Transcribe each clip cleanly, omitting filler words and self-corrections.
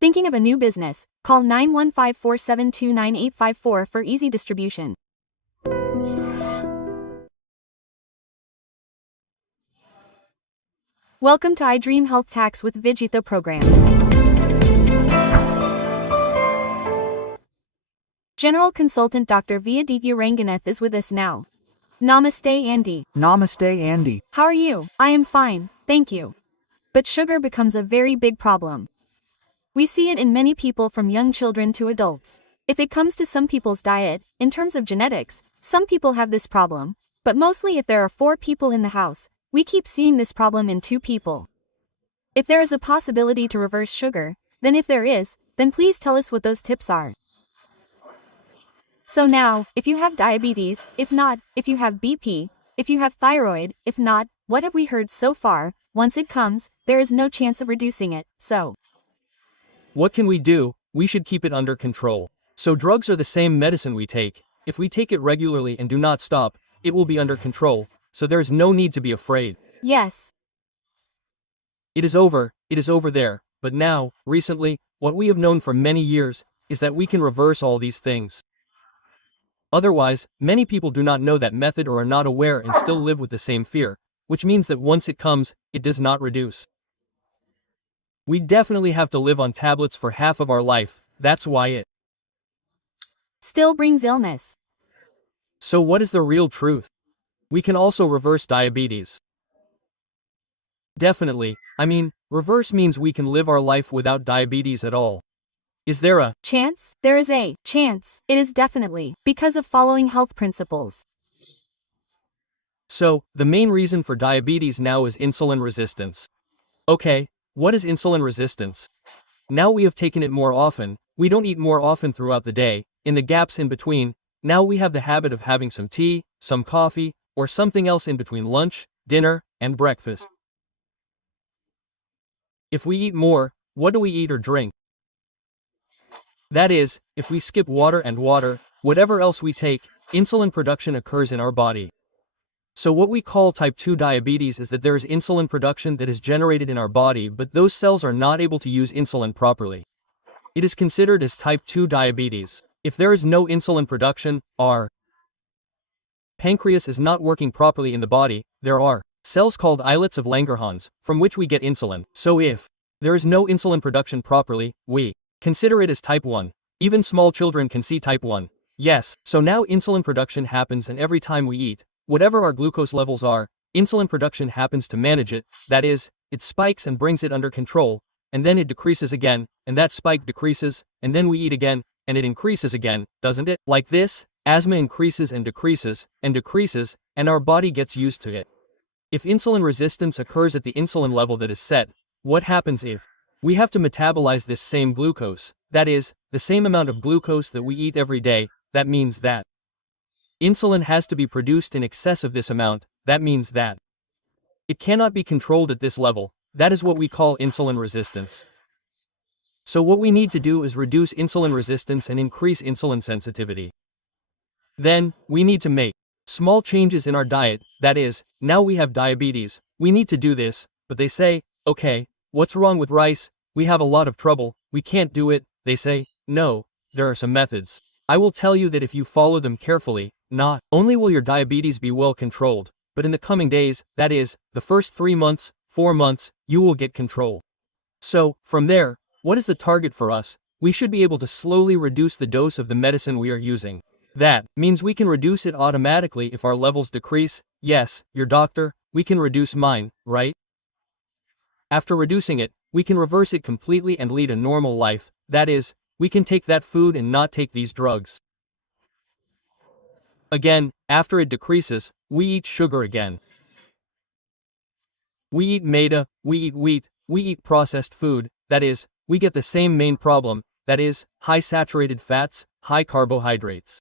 Thinking of a new business? Call 915-472-9854 for easy distribution. Welcome to iDream Health Tax with Vijitha program. General Consultant Dr. Adithya Ranganeth is with us now. Namaste, Andy. Namaste, Andy. How are you? I am fine, thank you. But sugar becomes a very big problem. We see it in many people from young children to adults. If it comes to some people's diet, in terms of genetics, some people have this problem, but mostly if there are 4 people in the house, we keep seeing this problem in 2 people. If there is a possibility to reverse sugar, then if there is, then please tell us what those tips are. So now, if you have diabetes, if not, if you have BP, if you have thyroid, if not, what have we heard so far? Once it comes, there is no chance of reducing it, so what can we do? We should keep it under control. So drugs are the same medicine we take. If we take it regularly and do not stop, it will be under control, so there is no need to be afraid. Yes. It is over there, but now, recently, what we have known for many years, is that we can reverse all these things. Otherwise, many people do not know that method or are not aware and still live with the same fear, which means that once it comes, it does not reduce. We definitely have to live on tablets for half of our life, that's why it still brings illness. So what is the real truth? We can also reverse diabetes. Definitely, reverse means we can live our life without diabetes at all. Is there a chance? There is a chance. It is definitely because of following health principles. So, the main reason for diabetes now is insulin resistance. Okay, what is insulin resistance? Now we have taken it more often, we don't eat more often throughout the day, in the gaps in between, now we have the habit of having some tea, some coffee, or something else in between lunch, dinner, and breakfast. If we eat more, what do we eat or drink? That is, if we skip water and whatever else we take, insulin production occurs in our body. So what we call type 2 diabetes is that there is insulin production that is generated in our body, but those cells are not able to use insulin properly. It is considered as type 2 diabetes. If there is no insulin production, our pancreas is not working properly in the body, there are cells called islets of Langerhans, from which we get insulin. So if there is no insulin production properly, we consider it as type 1. Even small children can see type 1. Yes, so now insulin production happens, and every time we eat, whatever our glucose levels are, insulin production happens to manage it, that is, it spikes and brings it under control, and then it decreases again, and that spike decreases, and then we eat again, and it increases again, doesn't it? Like this, asthma increases and decreases, and our body gets used to it. If insulin resistance occurs at the insulin level that is set, what happens if we have to metabolize this same glucose, that is, the same amount of glucose that we eat every day? That means that insulin has to be produced in excess of this amount, that means that it cannot be controlled at this level, that is what we call insulin resistance. So what we need to do is reduce insulin resistance and increase insulin sensitivity. Then, we need to make small changes in our diet, that is, now we have diabetes, we need to do this, but they say, okay, what's wrong with rice? We have a lot of trouble, we can't do it. They say, no, there are some methods. I will tell you that if you follow them carefully, not only will your diabetes be well controlled, but in the coming days, that is, the first 3 months, 4 months, you will get control. So, from there, what is the target for us? We should be able to slowly reduce the dose of the medicine we are using. That means we can reduce it automatically if our levels decrease. Yes, your doctor, we can reduce mine, right? After reducing it, we can reverse it completely and lead a normal life, that is, we can take that food and not take these drugs. Again, after it decreases, we eat sugar again. We eat maida, we eat wheat, we eat processed food, that is, we get the same main problem, that is, high saturated fats, high carbohydrates.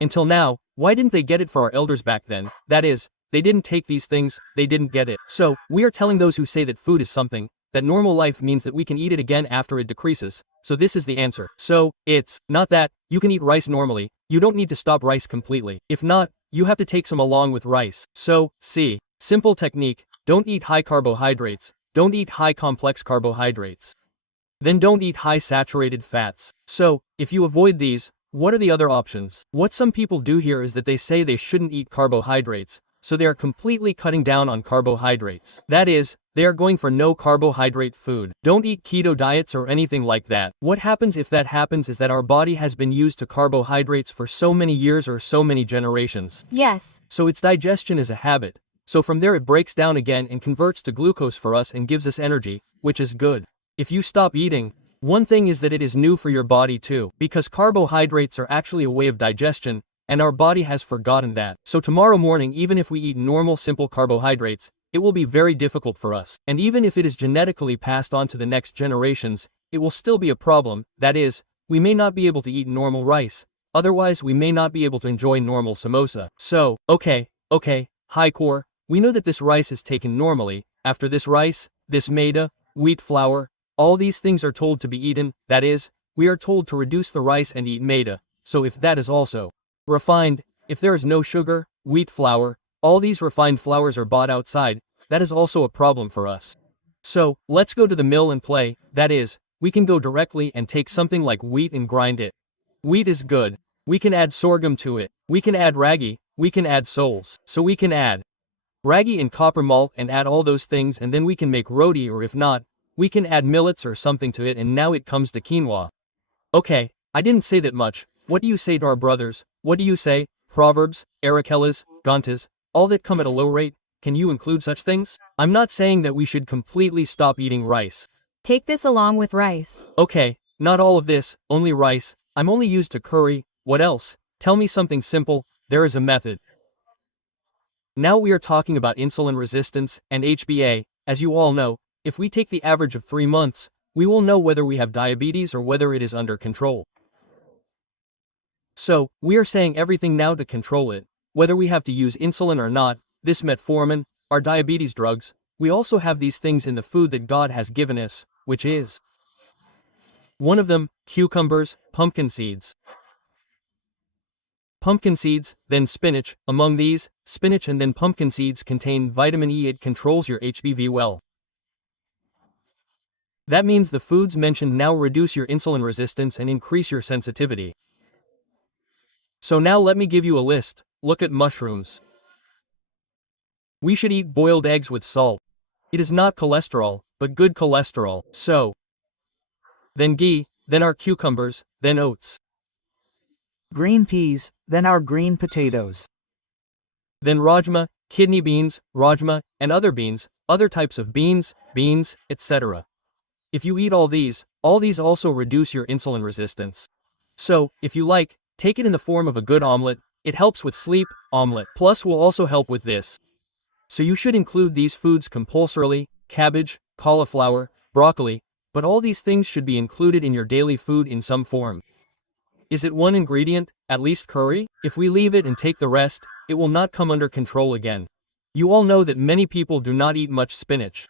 Until now, why didn't they get it for our elders back then? That is, they didn't take these things, they didn't get it. So, we are telling those who say that food is something, that normal life means that we can eat it again after it decreases. So this is the answer. So, it's not that you can eat rice normally, you don't need to stop rice completely. If not, you have to take some along with rice. So, see, simple technique, don't eat high carbohydrates, don't eat high complex carbohydrates. Then don't eat high saturated fats. So, if you avoid these, what are the other options? What some people do here is that they say they shouldn't eat carbohydrates, so they are completely cutting down on carbohydrates. That is, they are going for no carbohydrate food. Don't eat keto diets or anything like that. What happens if that happens is that our body has been used to carbohydrates for so many years or so many generations. Yes. So its digestion is a habit. So from there it breaks down again and converts to glucose for us and gives us energy, which is good. If you stop eating, one thing is that it is new for your body too, because carbohydrates are actually a way of digestion, and our body has forgotten that. So tomorrow morning, even if we eat normal simple carbohydrates, it will be very difficult for us. And even if it is genetically passed on to the next generations, it will still be a problem. That is, we may not be able to eat normal rice. Otherwise, we may not be able to enjoy normal samosa. So, okay, high core, we know that this rice is taken normally. After this rice, this maida, wheat flour, all these things are told to be eaten. That is, we are told to reduce the rice and eat maida. So if that is also refined, if there is no sugar, wheat flour, all these refined flours are bought outside, that is also a problem for us. So, let's go to the mill and play. That is, we can go directly and take something like wheat and grind it. Wheat is good. We can add sorghum to it. We can add ragi. We can add soles. So we can add ragi and copper malt and add all those things, and then we can make roti, or if not, we can add millets or something to it, and now it comes to quinoa. Okay, I didn't say that much. What do you say to our brothers? What do you say? Proverbs, Arakellas, Gantas, all that come at a low rate, can you include such things? I'm not saying that we should completely stop eating rice. Take this along with rice. Okay, not all of this, only rice. I'm only used to curry. What else? Tell me something simple. There is a method. Now we are talking about insulin resistance and HbA. As you all know, if we take the average of 3 months, we will know whether we have diabetes or whether it is under control. So, we are saying everything now to control it, whether we have to use insulin or not, this metformin, our diabetes drugs. We also have these things in the food that God has given us, which is one of them, cucumbers, pumpkin seeds. Pumpkin seeds, then spinach. Among these, spinach and then pumpkin seeds contain vitamin E. It controls your HbV well. That means the foods mentioned now reduce your insulin resistance and increase your sensitivity. So now let me give you a list. Look at mushrooms. We should eat boiled eggs with salt. It is not cholesterol, but good cholesterol. So, then ghee, then our cucumbers, then oats. Green peas, then our green potatoes. Then rajma, kidney beans, rajma, and other beans, other types of beans, etc. If you eat all these also reduce your insulin resistance. So, if you like, take it in the form of a good omelet. It helps with sleep. Omelet plus will also help with this. So you should include these foods compulsorily: cabbage, cauliflower, broccoli, but all these things should be included in your daily food in some form. Is it one ingredient, at least curry? If we leave it and take the rest, it will not come under control again. You all know that many people do not eat much spinach.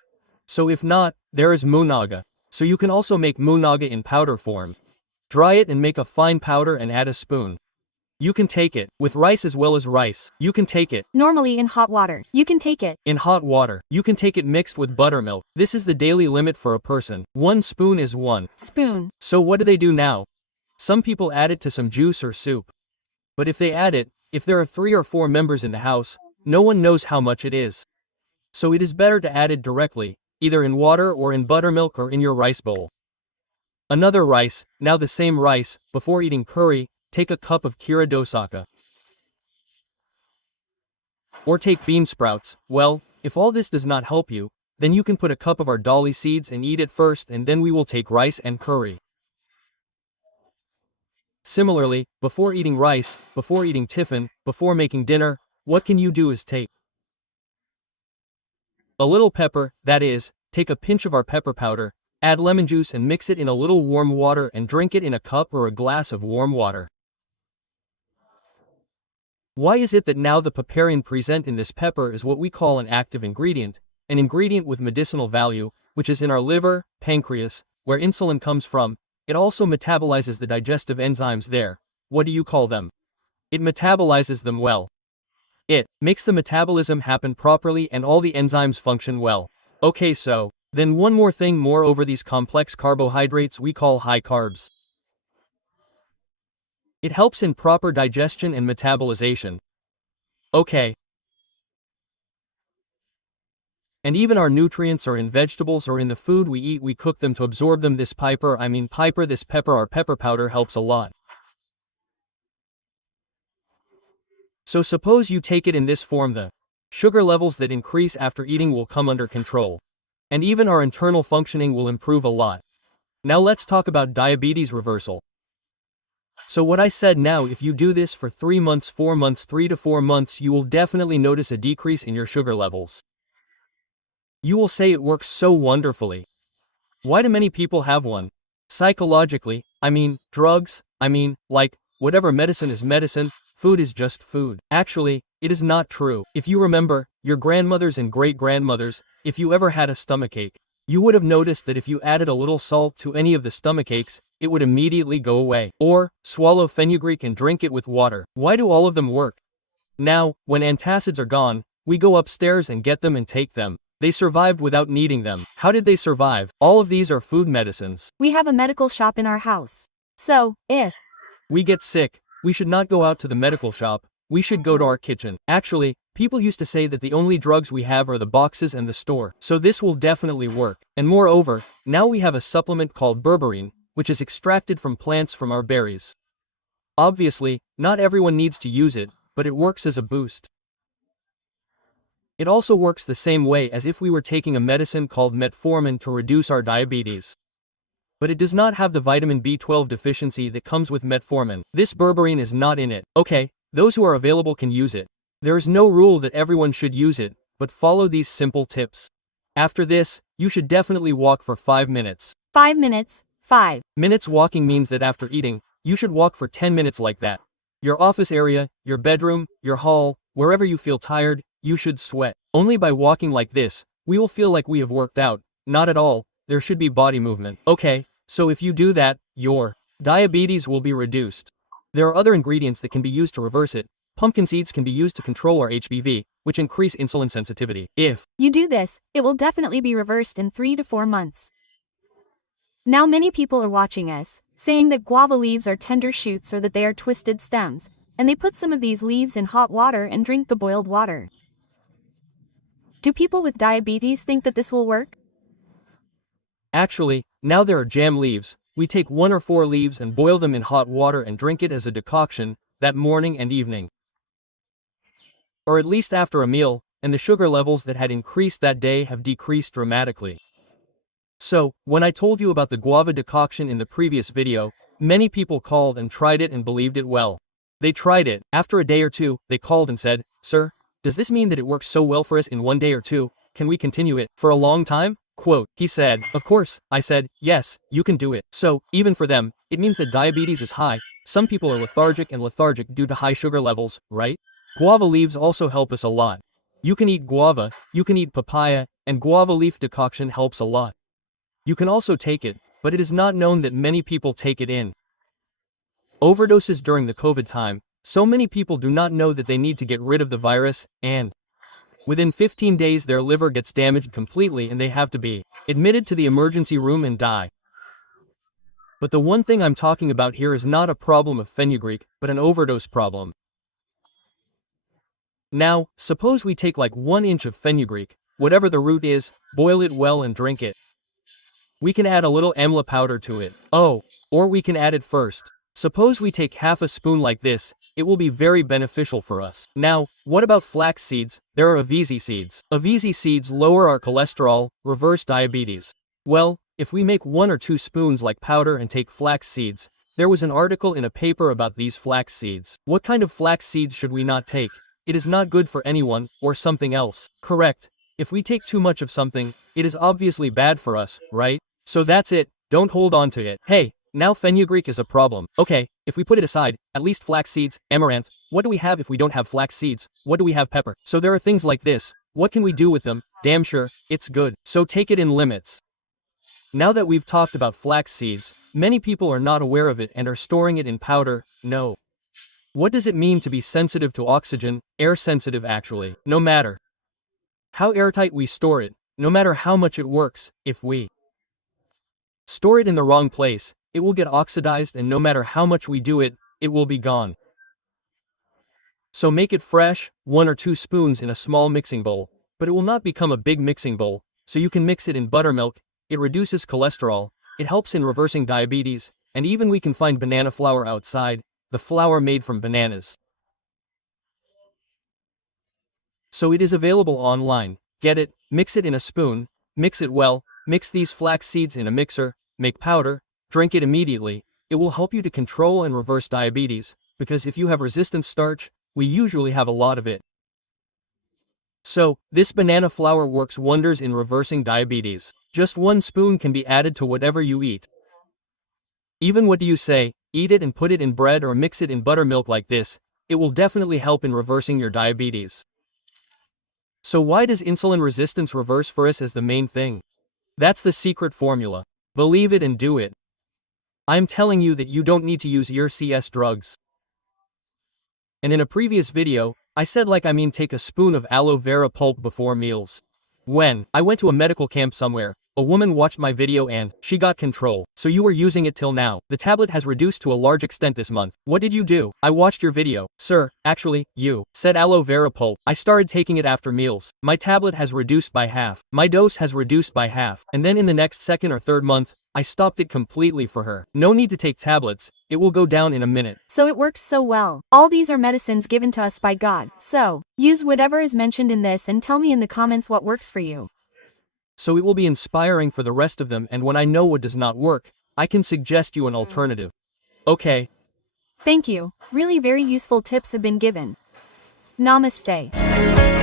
So if not, there is munaga. So you can also make munaga in powder form. Dry it and make a fine powder and add a spoon. You can take it with rice as well as rice. You can take it Normally in hot water. You can take it in hot water. You can take it mixed with buttermilk. This is the daily limit for a person. 1 spoon is 1 spoon. So what do they do now? Some people add it to some juice or soup. But if they add it, if there are 3 or 4 members in the house, no one knows how much it is. So it is better to add it directly, either in water or in buttermilk or in your rice bowl. Another rice, now the same rice, before eating curry, take a cup of kira dosaka. Or take bean sprouts. Well, if all this does not help you, then you can put a cup of our dolly seeds and eat it first, and then we will take rice and curry. Similarly, before eating rice, before eating tiffin, before making dinner, what can you do is take a little pepper, that is, take a pinch of our pepper powder, add lemon juice and mix it in a little warm water and drink it in a cup or a glass of warm water. Why is it that now the piperine present in this pepper is what we call an active ingredient, an ingredient with medicinal value, which is in our liver, pancreas, where insulin comes from? It also metabolizes the digestive enzymes there. What do you call them? It metabolizes them well. It makes the metabolism happen properly and all the enzymes function well. Okay, so Then one more thing, moreover, these complex carbohydrates we call high carbs. It helps in proper digestion and metabolization. Okay. And even our nutrients are in vegetables or in the food we eat, we cook them to absorb them. This pepper our pepper powder helps a lot. So suppose you take it in this form, the sugar levels that increase after eating will come under control. And even our internal functioning will improve a lot. Now let's talk about diabetes reversal. So what I said, now if you do this for 3 months, 4 months, 3 to 4 months, you will definitely notice a decrease in your sugar levels. You will say it works so wonderfully. Why do many people have one? Psychologically, drugs, whatever, medicine is medicine, food is just food. Actually, it is not true. If you remember, your grandmothers and great-grandmothers, if you ever had a stomachache, you would have noticed that if you added a little salt to any of the stomachaches, it would immediately go away. Or, swallow fenugreek and drink it with water. Why do all of them work? Now, when antacids are gone, we go upstairs and get them and take them. They survived without needing them. How did they survive? All of these are food medicines. We have a medical shop in our house. So, if we get sick, we should not go out to the medical shop, we should go to our kitchen. Actually, people used to say that the only drugs we have are the boxes and the store. So this will definitely work. And moreover, now we have a supplement called berberine, which is extracted from plants from our berries. Obviously, not everyone needs to use it, but it works as a boost. It also works the same way as if we were taking a medicine called metformin to reduce our diabetes. But it does not have the vitamin B12 deficiency that comes with metformin. This berberine is not in it. Okay, those who are available can use it. There is no rule that everyone should use it, but follow these simple tips. After this, you should definitely walk for 5 minutes. 5 minutes, 5 minutes walking means that after eating, you should walk for 10 minutes like that. Your office area, your bedroom, your hall, wherever you feel tired, you should sweat. Only by walking like this, we will feel like we have worked out. Not at all, there should be body movement. Okay, so if you do that, your diabetes will be reduced. There are other ingredients that can be used to reverse it. Pumpkin seeds can be used to control our HBV, which increase insulin sensitivity. If you do this, it will definitely be reversed in 3 to 4 months. Now many people are watching us, saying that guava leaves are tender shoots or that they are twisted stems, and they put some of these leaves in hot water and drink the boiled water. Do people with diabetes think that this will work? Actually, now there are jam leaves. We take 1 or 4 leaves and boil them in hot water and drink it as a decoction, that morning and evening. Or at least after a meal, and the sugar levels that had increased that day have decreased dramatically. So, when I told you about the guava decoction in the previous video, many people called and tried it and believed it well. They tried it. After a day or two, they called and said, "Sir, does this mean that it works so well for us in 1 day or 2? Can we continue it for a long time?" Quote, he said, "Of course." I said, "Yes, you can do it." So, even for them, it means that diabetes is high. Some people are lethargic due to high sugar levels, right? Guava leaves also help us a lot. You can eat guava, you can eat papaya, and guava leaf decoction helps a lot. You can also take it, but it is not known that many people take it in overdoses during the COVID time. So many people do not know that they need to get rid of the virus, and within 15 days their liver gets damaged completely and they have to be admitted to the emergency room and die. But the one thing I'm talking about here is not a problem of fenugreek, but an overdose problem. Now, suppose we take like 1 inch of fenugreek, whatever the root is, boil it well and drink it. We can add a little amla powder to it. Oh, or we can add it first. Suppose we take half a spoon like this, it will be very beneficial for us. Now, what about flax seeds? There are avisi seeds. Avisi seeds lower our cholesterol, reverse diabetes. Well, if we make 1 or 2 spoons like powder and take flax seeds, there was an article in a paper about these flax seeds. What kind of flax seeds should we not take? It is not good for anyone, or something else. Correct. If we take too much of something, it is obviously bad for us, right? So that's it, don't hold on to it. Hey, now fenugreek is a problem. Okay, if we put it aside, at least flax seeds, amaranth. What do we have if we don't have flax seeds? What do we have? Pepper. So there are things like this. What can we do with them? Damn sure, it's good. So take it in limits. Now that we've talked about flax seeds, many people are not aware of it and are storing it in powder. No. What does it mean to be sensitive to oxygen? Air sensitive actually. No matter how airtight we store it, no matter how much it works. If we store it in the wrong place, it will get oxidized, and no matter how much we do it, it will be gone. So make it fresh, 1 or 2 spoons in a small mixing bowl, but it will not become a big mixing bowl, so you can mix it in buttermilk. It reduces cholesterol, it helps in reversing diabetes, and even we can find banana flour outside, the flour made from bananas. So it is available online. Get it, mix it in a spoon, mix it well, mix these flax seeds in a mixer, make powder, drink it immediately. It will help you to control and reverse diabetes, because if you have resistant starch, we usually have a lot of it. So, this banana flour works wonders in reversing diabetes. Just 1 spoon can be added to whatever you eat. Even what do you say, eat it and put it in bread or mix it in buttermilk like this, it will definitely help in reversing your diabetes. So why does insulin resistance reverse for us as the main thing? That's the secret formula. Believe it and do it. I'm telling you that you don't need to use your CS drugs. And in a previous video, I said take a spoon of aloe vera pulp before meals. When I went to a medical camp somewhere, a woman watched my video and she got control. So you were using it till now. The tablet has reduced to a large extent this month. What did you do? I watched your video. Sir, actually, you said aloe vera pulp. I started taking it after meals. My tablet has reduced by half. My dose has reduced by half. And then in the next 2nd or 3rd month, I stopped it completely for her. No need to take tablets. It will go down in a minute. So it works so well. All these are medicines given to us by God. So, use whatever is mentioned in this and tell me in the comments what works for you. So it will be inspiring for the rest of them, and when I know what does not work, I can suggest you an alternative. Okay. Thank you. Really very useful tips have been given. Namaste.